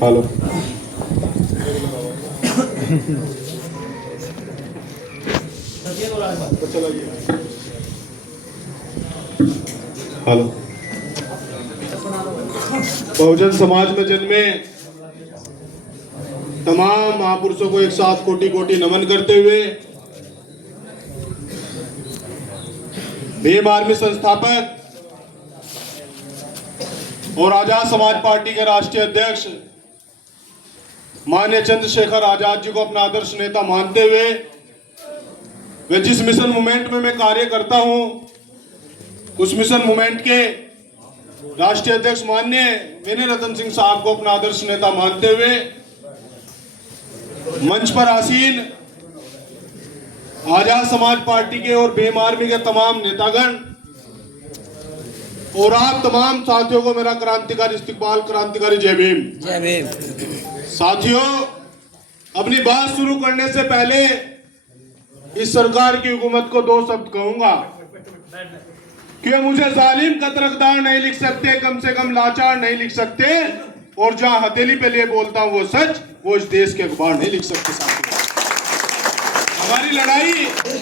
Hello. Hello. Bahujan Samaj में जन्मे तमाम महापुरुषों को एक साथ कोटि कोटि नमन करते हुए भीम आर्मी संस्थापक और आजाद समाज पार्टी के राष्ट्रीय अध्यक्ष माननीय चंद्रशेखर आजाद जी को अपना आदर्श नेता मानते हुए वे जिस मिशन मूवमेंट में मैं कार्य करता हूं, उस मिशन मूवमेंट के राष्ट्रीय अध्यक्ष माननीय विनय रतन सिंह साहब को अपना आदर्श नेता मानते हुए मंच पर आसीन आजाद समाज पार्टी के और भीम आर्मी के तमाम नेतागण और आप तमाम साथियों को मेरा क्रांतिकारी इस्तकबाल, क्रांतिकारी जय भीम। जय भीम। साथियों, अपनी बात शुरू करने से पहले इस सरकार की हुकूमत को दो शब्द कहूंगा कि मुझे जालिम कतरकदार नहीं लिख सकते, कम से कम लाचार नहीं लिख सकते, और जहां हथेली पे लिए बोलता हूं वो सच, वो इस देश के अखबार नहीं लिख सकते। साथियों, हमारी लड़ाई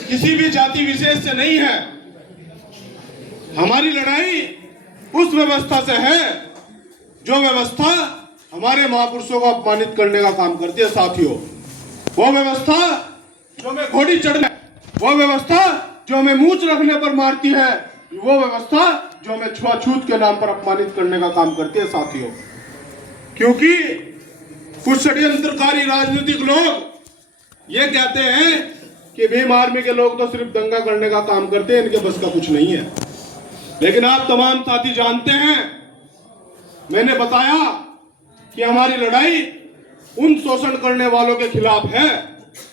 किसी भी जाति विशेष से नहीं है, हमारी लड़ाई उस व्यवस्था से है जो व्यवस्था हमारे महापुरुषों को अपमानित करने का काम करती है। साथियों, वो व्यवस्था जो हमें घोड़ी चढ़ने, वो व्यवस्था जो हमें मूंछ रखने पर मारती है, वो व्यवस्था जो हमें छुआछूत के नाम पर अपमानित करने का काम करती है। साथियों, क्योंकि कुछ षड्यंत्रकारी राजनीतिक लोग ये कहते हैं कि भीम आर्मी के लोग तो सिर्फ दंगा करने का काम करते हैं, इनके बस का कुछ नहीं है। लेकिन आप तमाम साथी जानते हैं, मैंने बताया कि हमारी लड़ाई उन शोषण करने वालों के खिलाफ है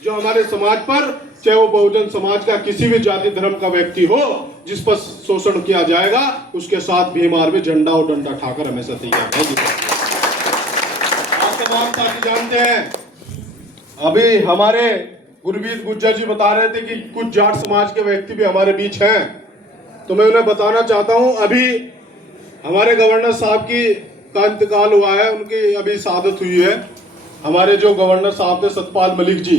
जो हमारे समाज पर, चाहे वो बहुजन समाज का किसी भी जाति धर्म का व्यक्ति हो, जिस पर शोषण किया जाएगा उसके साथ भीम आर्मी झंडा और डंडा ठाकर हमेशा तैयार है। आप तमाम साथी जानते हैं, अभी हमारे गुरमीत गुज्जर जी बता रहे थे कि कुछ जाट समाज के व्यक्ति भी हमारे बीच हैं, तो मैं उन्हें बताना चाहता हूं, अभी हमारे गवर्नर साहब का इंतकाल हुआ है, उनकी अभी शहादत हुई है। हमारे जो गवर्नर साहब थे सतपाल मलिक जी,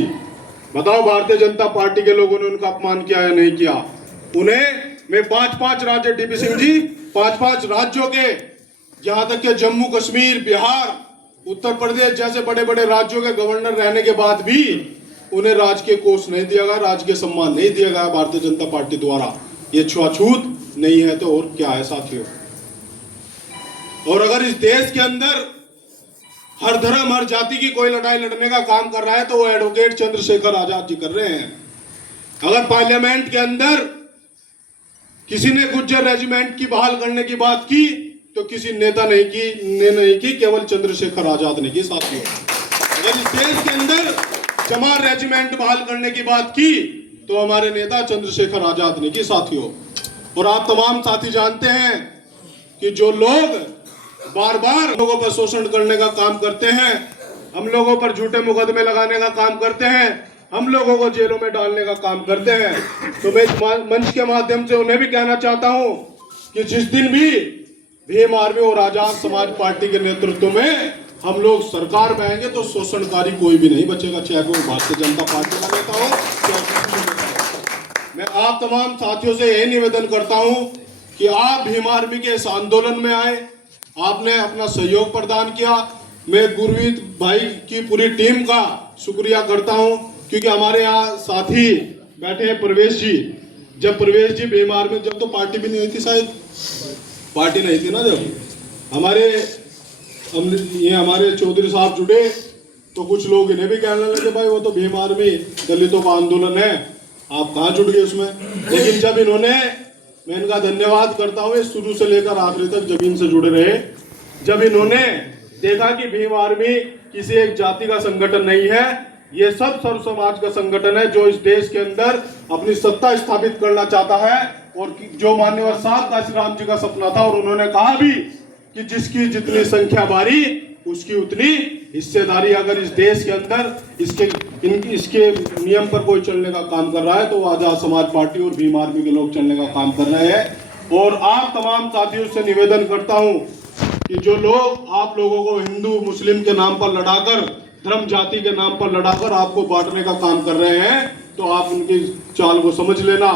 बताओ भारतीय जनता पार्टी के लोगों ने उनका अपमान किया या नहीं किया? उन्हें मैं 5-5 राज्य, डीपी सिंह जी, 5-5 राज्यों के, यहां तक के जम्मू कश्मीर, बिहार, उत्तर प्रदेश जैसे बड़े बड़े राज्यों के गवर्नर रहने के बाद भी उन्हें राजकीय कोष नहीं दिया गया, राजकीय सम्मान नहीं दिया गया भारतीय जनता पार्टी द्वारा। ये छुआछूत नहीं है तो और क्या है साथियों? और अगर इस देश के अंदर हर धर्म हर जाति की कोई लड़ाई लड़ने का काम कर रहा है तो वो एडवोकेट चंद्रशेखर आजाद जी कर रहे हैं। अगर पार्लियामेंट के अंदर किसी ने गुज्जर रेजिमेंट की बहाल करने की बात की तो किसी नेता ने नहीं की, केवल चंद्रशेखर आजाद ने की। साथियों, अगर इस देश के अंदर चमार रेजिमेंट बहाल करने की बात की तो हमारे नेता चंद्रशेखर आजाद ने की। साथियों, और आप तमाम साथी जानते हैं कि जो लोग बार बार लोगों पर शोषण करने का काम करते हैं, हम लोगों पर झूठे मुकदमे लगाने का काम करते हैं, हम लोगों को जेलों में डालने का काम करते हैं, तो मैं इस मंच के माध्यम से उन्हें भी कहना चाहता हूं कि जिस दिन भी भीम आर्मी और आजाद समाज पार्टी के नेतृत्व में हम लोग सरकार में आएंगे तो शोषणकारी कोई भी नहीं बचेगा, चाहे कोई भारतीय जनता पार्टी का नेता हो, मैं आप तमाम साथियों से यही निवेदन करता हूं कि आप भीम आर्मी के इस आंदोलन में आए, आपने अपना सहयोग प्रदान किया। मैं गुरमीत भाई की पूरी टीम का शुक्रिया करता हूं, क्योंकि हमारे यहाँ साथी बैठे हैं प्रवेश जी। जब प्रवेश जी भीम आर्मी, जब तो पार्टी भी नहीं थी, शायद पार्टी नहीं थी ना, जब हमारे चौधरी साहब जुड़े तो कुछ लोग इन्हें भी कहने लगे भाई वो तो भीम आर्मी दलितों का आंदोलन है, आप कहाँ जुड़ गए उसमें। लेकिन जब इन्होंने, मैं इनका धन्यवाद करता हूँ, शुरू से लेकर आखिरी तक जमीन से जुड़े रहे, जब इन्होंने देखा कि भीम आर्मी किसी एक जाति का संगठन नहीं है, ये सब सर्व समाज का संगठन है जो इस देश के अंदर अपनी सत्ता स्थापित करना चाहता है, और जो मान्यवर साहब काशीराम जी का सपना था, और उन्होंने कहा भी कि जिसकी जितनी संख्या बारी उसकी उतनी हिस्सेदारी। अगर इस देश के अंदर इसके नियम पर कोई चलने का काम कर रहा है तो आजाद समाज पार्टी और भीम आर्मी के लोग चलने का काम कर रहे हैं। और आप तमाम साथियों से निवेदन करता हूं कि जो लोग आप लोगों को हिंदू मुस्लिम के नाम पर लड़ाकर, धर्म जाति के नाम पर लड़ाकर आपको बांटने का काम कर रहे हैं, तो आप उनकी चाल को समझ लेना।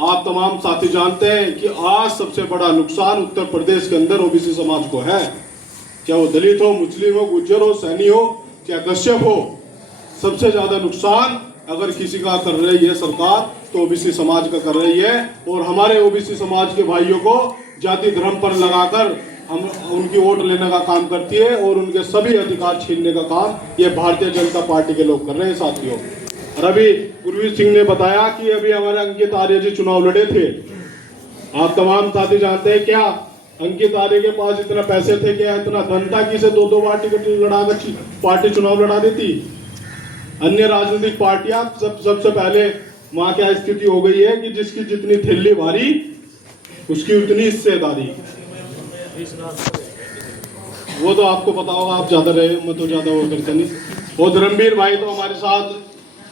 आप तमाम साथी जानते हैं कि आज सबसे बड़ा नुकसान उत्तर प्रदेश के अंदर ओबीसी समाज को है। क्या वो दलित हो, मुस्लिम हो, गुज्जर हो, सैनी हो, क्या कश्यप हो, सबसे ज्यादा नुकसान अगर किसी का कर रही है सरकार तो ओबीसी समाज का कर रही है। और हमारे ओबीसी समाज के भाइयों को जाति धर्म पर लगाकर हम उनकी वोट लेने का काम करती है और उनके सभी अधिकार छीनने का काम ये भारतीय जनता पार्टी के लोग कर रहे हैं साथियों। और अभी गुरवीर सिंह ने बताया कि अभी हमारे अंकित आर्य जी चुनाव लड़े थे। आप तमाम साथी जानते हैं क्या अंकित आर्य के पास इतना पैसे थे, क्या इतना धन था कि इसे दो पार्टी को लड़ाकर पार्टी चुनाव लड़ा देती? अन्य राजनीतिक पार्टियां सबसे पहले वहां क्या स्थिति हो गई है कि जिसकी जितनी थैली भारी उसकी उतनी हिस्सेदारी। वो तो आपको पता होगा, आप ज्यादा रहे, मैं तो ज्यादा वो करते नहीं। और धर्मवीर भाई तो हमारे साथ,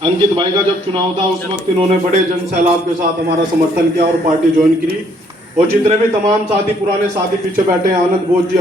अंकित भाई का जब चुनाव था उस वक्त इन्होंने बड़े जन सैलाब के साथ हमारा समर्थन किया और पार्टी ज्वाइन की। और जितने भी तमाम साथी, पुराने साथी पीछे बैठे हैं, आनंद बोध जी